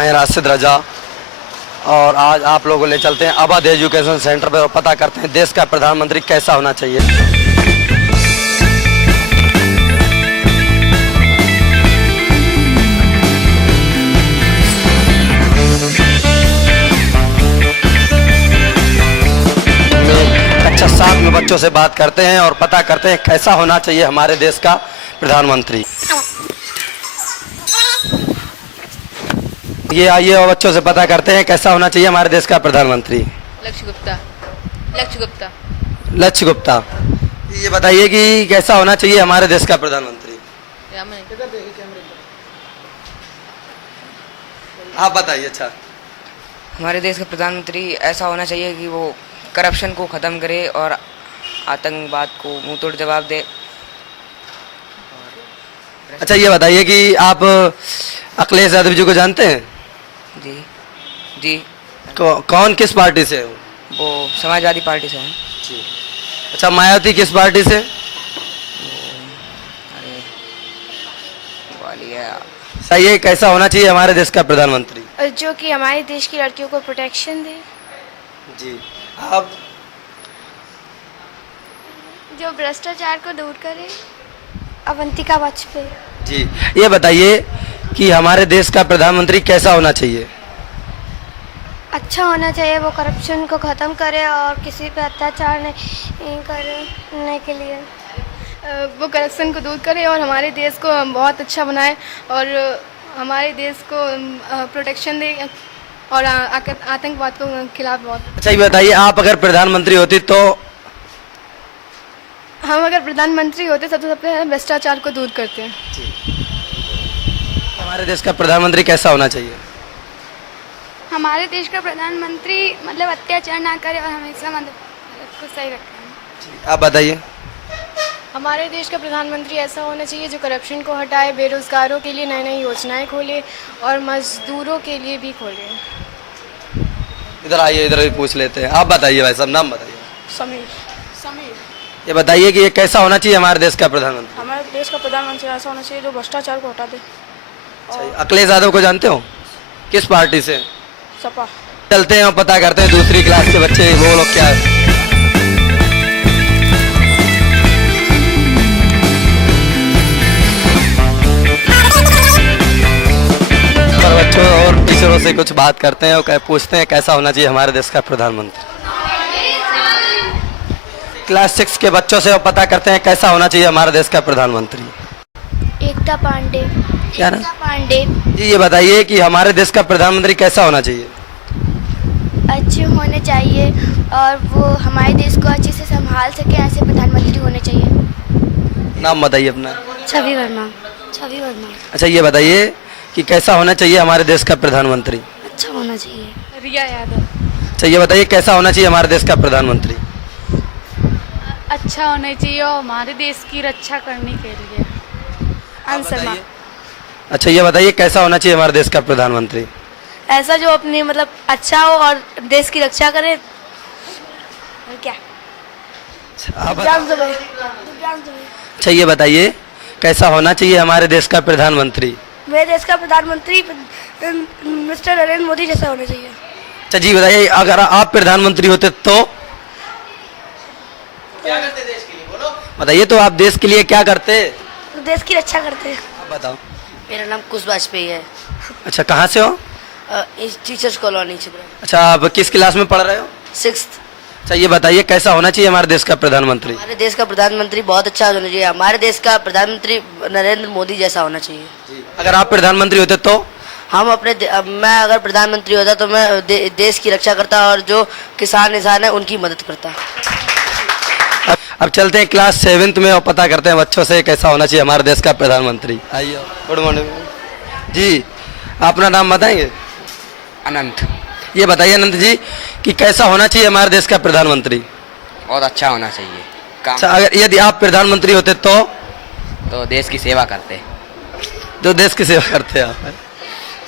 मैं राशिद रजा और आज आप लोगों को ले चलते हैं अवध एजुकेशन सेंटर पर और पता करते हैं देश का प्रधानमंत्री कैसा होना चाहिए। कक्षा 7 में बच्चों से बात करते हैं और पता करते हैं कैसा होना चाहिए हमारे देश का प्रधानमंत्री। ये आइए और बच्चों से पता करते हैं कैसा होना चाहिए हमारे देश का प्रधानमंत्री। लक्ष्य गुप्ता। लक्ष्य गुप्ता। लक्ष्य गुप्ता। ये बताइए कि कैसा होना चाहिए हमारे देश का प्रधानमंत्री। आप बताइए। अच्छा, हमारे देश का प्रधानमंत्री ऐसा होना चाहिए कि वो करप्शन को ख़त्म करे और आतंकवाद को मुंह तोड़ जवाब दे। अच्छा ये बताइए कि आप अखिलेश यादव जी को जानते हैं? जी जी। कौन किस पार्टी से है वो समाजवादी पार्टी से हैं। अच्छा, मायावती किस पार्टी से? अरे वालिया। सही है, कैसा होना चाहिए हमारे देश का प्रधानमंत्री? जो कि हमारे देश की लड़कियों को प्रोटेक्शन दे। जी। आप? जो भ्रष्टाचार को दूर करे। अवंतिका वाजपेयी। जी, ये बताइए कि हमारे देश का प्रधानमंत्री कैसा होना चाहिए? अच्छा होना चाहिए, वो करप्शन को ख़त्म करे और किसी पे अत्याचार नहीं करने के लिए वो करप्शन को दूर करे और हमारे देश को बहुत अच्छा बनाए और हमारे देश को प्रोटेक्शन दे और आतंकवाद को खिलाफ बहुत। अच्छा ये बताइए, आप अगर प्रधानमंत्री होती तो? हम अगर प्रधानमंत्री होते सबसे पहले भ्रष्टाचार को दूर करते हैं। हमारे देश का प्रधानमंत्री कैसा होना चाहिए? हमारे देश का प्रधानमंत्री मतलब अत्याचार ना करे और हमेशा मतलब को सही रखे। आप बताइए। हमारे देश का प्रधानमंत्री ऐसा होना चाहिए जो करप्शन को हटाए, बेरोजगारों के लिए नई नई योजनाएं खोले और मजदूरों के लिए भी खोले। इधर आइए, इधर भी पूछ लेते हैं। आप बताइए भाई साहब, नाम बताइए। समीर। समीर। ये बताइए कि ये कैसा होना चाहिए हमारे देश का प्रधानमंत्री? हमारे देश का प्रधानमंत्री ऐसा होना चाहिए जो भ्रष्टाचार को हटा दे। अखिलेश यादव को जानते हो? किस पार्टी से? सपा। चलते हैं और पता करते हैं दूसरी क्लास के बच्चे वो लोग क्या है। पर बच्चों और टीचरों से कुछ बात करते हैं और पूछते हैं कैसा होना चाहिए हमारे देश का प्रधानमंत्री। क्लास 6 के बच्चों से और पता करते हैं कैसा होना चाहिए हमारे देश का प्रधानमंत्री। एकता पांडे। क्या ना? एकता पांडे। जी, ये बताइए कि हमारे देश का प्रधानमंत्री कैसा होना चाहिए? अच्छे होने चाहिए और वो हमारे देश को अच्छे से संभाल सके, ऐसे प्रधानमंत्री होने चाहिए। नाम बताइए अपना। छवि वर्मा। छवि वर्मा। अच्छा ये बताइए कि कैसा होना चाहिए हमारे देश का प्रधानमंत्री? अच्छा होना चाहिए। रिया यादव। अच्छा ये बताइए कैसा होना चाहिए हमारे देश का प्रधानमंत्री? अच्छा होना चाहिए और हमारे देश की रक्षा करने के लिए। शर्मा। अच्छा ये बताइए कैसा होना चाहिए हमारे देश का प्रधानमंत्री? ऐसा जो अपनी मतलब अच्छा हो और देश की रक्षा करे। और क्या? अच्छा ये बताइए कैसा होना चाहिए हमारे देश का प्रधानमंत्री? मेरे देश का प्रधानमंत्री मिस्टर नरेंद्र मोदी जैसा होना चाहिए। अच्छा जी बताइए, अगर आप प्रधानमंत्री होते तो क्या करते देश के लिए? बोलो बताइए। तो आप देश के लिए क्या करते? तो देश की रक्षा करते हैं। आप बताओ। मेरा नाम कुश वाजपेयी है। अच्छा कहाँ से हो? इस टीचर्स कॉलोनी से। अच्छा आप किस क्लास में पढ़ रहे हो? 6th। अच्छा ये बताइए कैसा होना चाहिए हमारे देश का प्रधानमंत्री? हमारे देश का प्रधानमंत्री बहुत अच्छा होना चाहिए। हमारे देश का प्रधानमंत्री नरेंद्र मोदी जैसा होना चाहिए। अगर आप प्रधानमंत्री होते तो? मैं अगर प्रधानमंत्री होता तो मैं देश की रक्षा करता और जो किसान है उनकी मदद करता। अब चलते हैं क्लास 7th में और पता करते हैं बच्चों से कैसा होना चाहिए हमारे देश का प्रधानमंत्री। आइए। गुड मॉर्निंग जी, अपना नाम बताएंगे? अनंत। ये बताइए अनंत जी कि कैसा होना चाहिए हमारे देश का प्रधानमंत्री? बहुत अच्छा होना चाहिए। अच्छा अगर यदि आप प्रधानमंत्री होते तो देश की सेवा करते। तो देश की सेवा करते आप।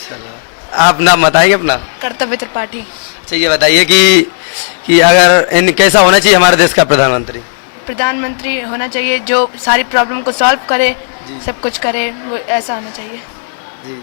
चलो आप नाम बताएंगे अपना? कर्तव्य त्रिपाठी। अच्छा ये बताइए कि अगर कैसा होना चाहिए हमारे देश का प्रधानमंत्री? प्रधानमंत्री होना चाहिए जो सारी प्रॉब्लम को सॉल्व करे, सब कुछ करे, वो ऐसा होना चाहिए। जी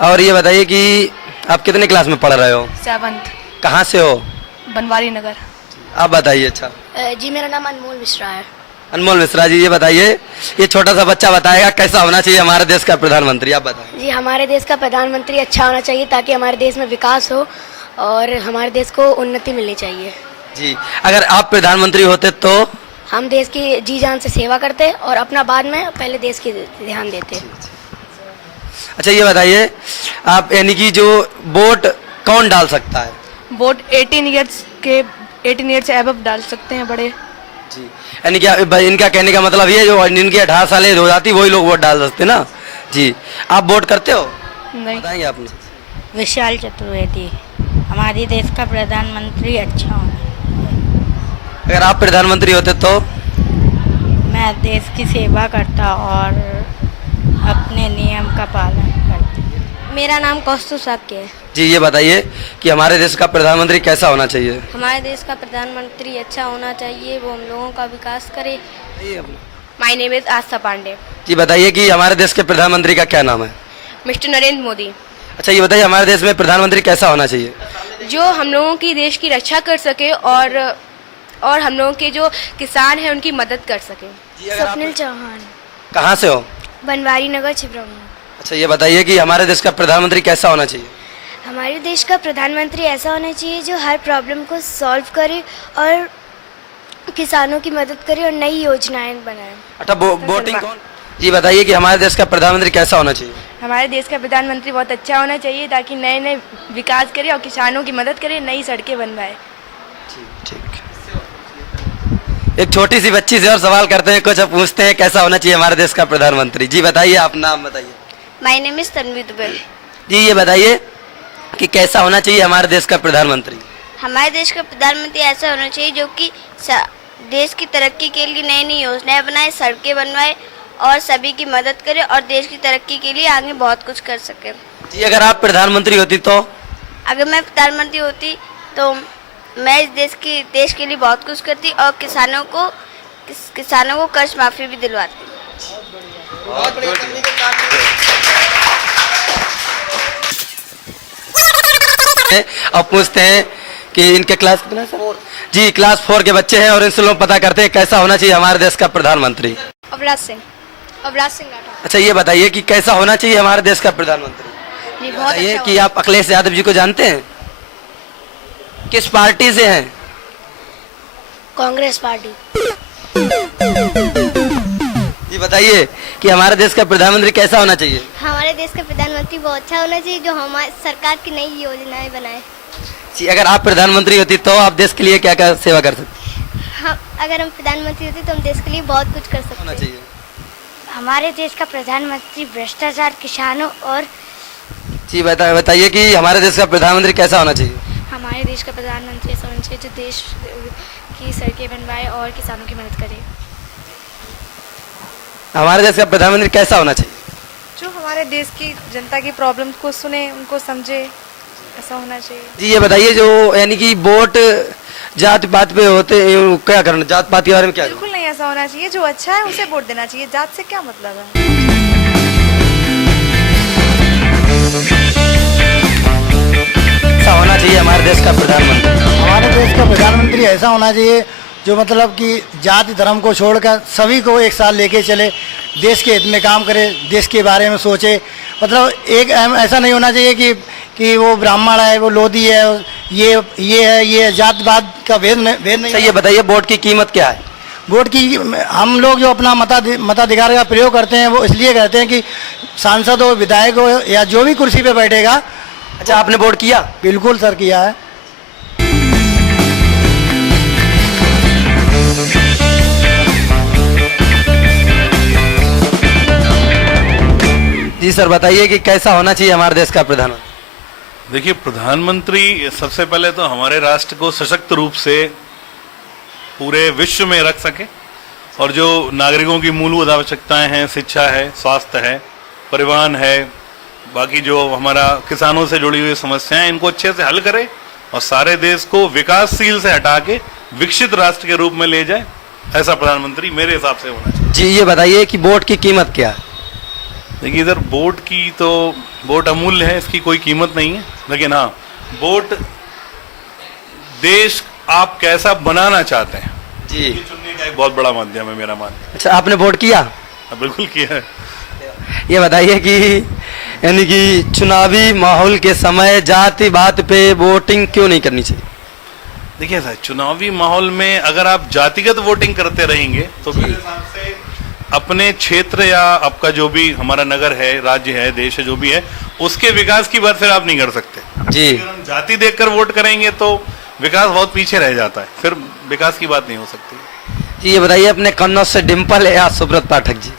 और ये बताइए कि आप कितने क्लास में पढ़ रहे हो? 7th, कहाँ से हो? बनवारी नगर। आप बताइए। अच्छा, जी मेरा नाम अनमोल मिश्रा है। अनमोल मिश्रा जी, ये बताइए, ये छोटा सा बच्चा बताएगा कैसा होना चाहिए हमारे देश का प्रधानमंत्री, आप बताएं। जी हमारे देश का प्रधानमंत्री अच्छा होना चाहिए ताकि हमारे देश में विकास हो और हमारे देश को उन्नति मिलनी चाहिए। जी, अगर आप प्रधानमंत्री होते तो? हम देश की जी जान से सेवा करते और अपना बाद में पहले देश की ध्यान देते। अच्छा, ये बताइए, आप यानी कि जो वोट कौन डाल सकता है? वोट 18 ईयर्स से एबव डाल सकते हैं बड़े। जी, यानी क्या इनका कहने का मतलब ये जो इनकी 18 साल एज हो जाती वही लोग वोट डाल सकते ना? जी, आप वोट करते हो? नहीं। बताएंगे आपने? विशाल चतुर्वेदी, हमारे देश का प्रधानमंत्री अच्छा होना। अगर आप प्रधानमंत्री होते तो? मैं देश की सेवा करता और अपने नियम का पालन करता। मेरा नाम कौस्तुभ साक्य है। जी, ये बताइए कि हमारे देश का प्रधानमंत्री कैसा होना चाहिए? हमारे देश का प्रधानमंत्री अच्छा होना चाहिए, वो हम लोगों का विकास करे। माय नेम इज आस्था पांडे। जी, बताइए कि हमारे देश के प्रधानमंत्री का क्या नाम है? मिस्टर नरेंद्र मोदी, अच्छा, ये बताइए हमारे देश में प्रधानमंत्री कैसा होना चाहिए? जो हम लोगों की देश की रक्षा कर सके और हम लोगों के जो किसान हैं उनकी मदद कर सके। स्वप्निल चौहान, कहाँ से हो? बनवारी नगर छिबरामऊ। अच्छा, ये बताइए कि हमारे देश का प्रधानमंत्री कैसा होना चाहिए? हमारे देश का प्रधानमंत्री ऐसा होना चाहिए जो हर प्रॉब्लम को सॉल्व करे और किसानों की मदद करे और नई योजनाएं बनाए। अच्छा, वोटिंग कौन? जी, बताइए कि हमारे देश का प्रधानमंत्री कैसा होना चाहिए? हमारे देश का प्रधानमंत्री बहुत अच्छा होना चाहिए ताकि नए नए विकास करे और किसानों की मदद करे, नई सड़कें बनवाए। ठीक। एक छोटी सी बच्ची से और सवाल करते हैं, कुछ पूछते हैं कैसा होना चाहिए हमारे देश का प्रधानमंत्री। जी बताइए, आप नाम बताइए। My name is Tanvi Dubey. जी, ये बताइए कि कैसा होना चाहिए हमारे देश का प्रधानमंत्री? हमारे देश का प्रधानमंत्री ऐसा होना चाहिए जो कि देश की तरक्की के लिए नई नई योजनाएं बनाए, सड़कें बनवाए और सभी की मदद करे और देश की तरक्की के लिए आगे बहुत कुछ कर सके। जी, अगर आप प्रधानमंत्री होती तो? अगर मैं प्रधानमंत्री होती तो मैं इस देश के लिए बहुत कुछ करती और किसानों को कर्ज माफी भी दिलवाती। अब पूछते हैं कि इनके क्लास कितना है सर? जी, क्लास 4 के बच्चे हैं और इनसे लोग पता करते हैं कैसा होना चाहिए हमारे देश का प्रधानमंत्री। अवराज सिंह राठौर। अच्छा, ये बताइए कि कैसा होना चाहिए हमारे देश का प्रधानमंत्री? जी, बहुत बताइए अच्छा कि आप अखिलेश यादव जी को जानते हैं? किस पार्टी से हैं? कांग्रेस पार्टी। जी, बताइए कि हमारे देश का प्रधानमंत्री कैसा होना चाहिए? हमारे देश का प्रधानमंत्री बहुत अच्छा होना चाहिए जो हमारी सरकार की नई योजनाएं बनाए। जी, अगर आप प्रधानमंत्री होती तो आप देश के लिए क्या क्या सेवा कर सकते? हम अगर हम प्रधानमंत्री होते तो हम देश के लिए बहुत कुछ कर सकते होना हैं। चाहिए। हमारे देश का प्रधानमंत्री भ्रष्टाचार, किसानों और जी, बताइए कि हमारे देश का प्रधानमंत्री कैसा होना चाहिए? हमारे देश का प्रधानमंत्री ऐसा होना चाहिए जो देश की सड़कें बनवाए और किसानों की मदद करे। हमारे देश का प्रधानमंत्री कैसा होना चाहिए? जो हमारे देश की जनता की प्रॉब्लम्स को सुने, उनको समझे, ऐसा होना चाहिए। जी, ये बताइए जो यानी कि वोट जात पात पे होते क्या करना, जात पात के बारे में क्या? बिल्कुल नहीं ऐसा होना चाहिए, जो अच्छा है उसे वोट देना चाहिए, जात से क्या मतलब है। ऐसा होना चाहिए हमारे देश का प्रधानमंत्री? हमारे देश का प्रधानमंत्री ऐसा होना चाहिए जो मतलब कि जाति धर्म को छोड़कर सभी को एक साथ लेके चले, देश के हित में काम करे, देश के बारे में सोचे। मतलब एक ऐसा नहीं होना चाहिए कि वो ब्राह्मण है, वो लोधी है, ये जातवाद का भेद नहीं। ये बताइए वोट की कीमत क्या है? वोट की हम लोग जो अपना मताधिकार का प्रयोग करते हैं वो इसलिए करते हैं कि सांसद हो, विधायक हो या जो भी कुर्सी पे बैठेगा। अच्छा, आपने वोट किया? बिल्कुल सर, किया है। जी सर, बताइए कि कैसा होना चाहिए हमारे देश का प्रधानमंत्री? देखिए, प्रधानमंत्री सबसे पहले तो हमारे राष्ट्र को सशक्त रूप से पूरे विश्व में रख सके और जो नागरिकों की मूलभूत आवश्यकताएं हैं, शिक्षा है, स्वास्थ्य है, परिवहन है, बाकी जो हमारा किसानों से जुड़ी हुई समस्याएं, इनको अच्छे से हल करे और सारे देश को विकासशील से हटा के विकसित राष्ट्र के रूप में ले जाए। ऐसा प्रधानमंत्री मेरे हिसाब से होना चाहिए। जी, ये बताइए कि वोट की कीमत क्या है? देखिए इधर वोट की तो वोट अमूल्य है, इसकी कोई कीमत नहीं है, लेकिन हाँ वोट देश आप कैसा बनाना चाहते हैं जी। ये चुनने का एक बहुत बड़ा माध्यम है मेरा मानना। अच्छा, आपने वोट किया? हाँ, बिल्कुल किया है। ये बताइए कि यानी कि चुनावी माहौल के समय जाति बात पे वोटिंग क्यों नहीं करनी चाहिए? देखिए सर, चुनावी माहौल में अगर आप जातिगत वोटिंग करते रहेंगे तो मेरे हिसाब से अपने क्षेत्र या आपका जो भी हमारा नगर है, राज्य है, देश है, जो भी है, उसके विकास की बात फिर आप नहीं कर सकते जी। अगर हम जाति देखकर वोट करेंगे तो विकास बहुत पीछे रह जाता है, फिर विकास की बात नहीं हो सकती। जी, ये बताइए अपने कन्नौज से डिम्पल है या सुब्रत पाठक जी?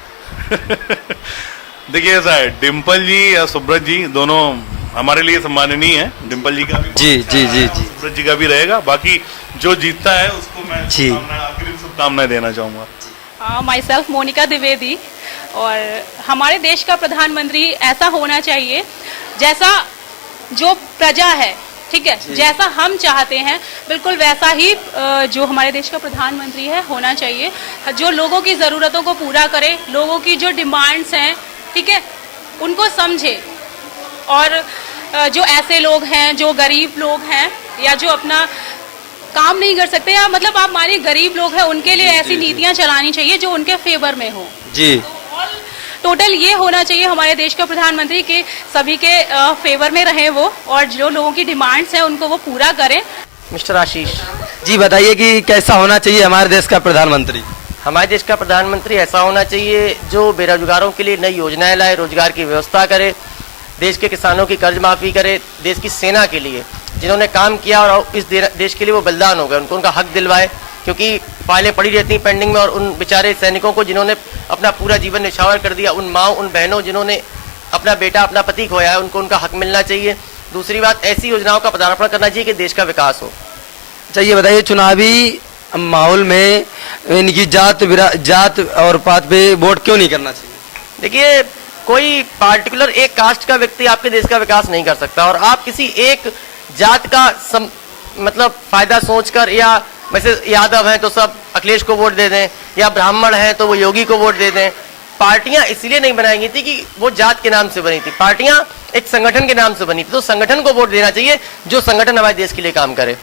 देखिए ऐसा है, डिम्पल जी या सुब्रत जी दोनों हमारे लिए सम्माननीय है। डिम्पल जी का भी जी जी जी जी सुब्रत जी का भी रहेगा, बाकी जो जीतता है उसको मैं जी। अग्रिम शुभकामनाएं देना चाहूंगा। Myself Monika Dwivedi. और हमारे देश का प्रधानमंत्री ऐसा होना चाहिए जैसा जो प्रजा है, ठीक है, जैसा हम चाहते हैं बिल्कुल वैसा ही जो हमारे देश का प्रधानमंत्री है होना चाहिए, जो लोगों की ज़रूरतों को पूरा करे, लोगों की जो डिमांड्स हैं, ठीक है, उनको समझे। और जो ऐसे लोग हैं, जो गरीब लोग हैं या जो अपना काम नहीं कर सकते, या मतलब आप मानिए गरीब लोग हैं, उनके लिए ऐसी नीतियां चलानी चाहिए जो उनके फेवर में हो जी। टोटल ये होना चाहिए हमारे देश का प्रधानमंत्री के सभी के फेवर में रहे वो, और जो लोगों की डिमांड्स हैं उनको वो पूरा करें। मिस्टर आशीष जी, बताइए कि कैसा होना चाहिए हमारे देश का प्रधानमंत्री? हमारे देश का प्रधानमंत्री ऐसा होना चाहिए जो बेरोजगारों के लिए नई योजनाएं लाए, रोजगार की व्यवस्था करे, देश के किसानों की कर्ज माफी करे, देश की सेना के लिए जिन्होंने काम किया और इस देश के लिए वो बलिदान हो गए, उनको उनका हक दिलवाए, क्योंकि फाइलें पड़ी रहती पेंडिंग में, और उन बेचारे सैनिकों को जिन्होंने अपना पूरा जीवन निछावर कर दिया, उन माँ उन बहनों जिन्होंने अपना बेटा अपना पति खोया है, उनको उनका हक मिलना चाहिए। दूसरी बात, ऐसी योजनाओं का पदार्पण करना चाहिए कि देश का विकास हो। अच्छा, ये बताइए चुनावी माहौल में इनकी जात और पात पे वोट क्यों नहीं करना चाहिए? देखिए, कोई पार्टिकुलर एक कास्ट का व्यक्ति आपके देश का विकास नहीं कर सकता, और आप किसी एक जात का मतलब फायदा सोचकर, या वैसे यादव हैं तो सब अखिलेश को वोट दे दें, या ब्राह्मण हैं तो वो योगी को वोट दे दें। पार्टियां इसलिए नहीं बनाई गई थी कि वो जात के नाम से बनी थी, पार्टियां एक संगठन के नाम से बनी थी, तो संगठन को वोट देना चाहिए जो संगठन हमारे देश के लिए काम करे।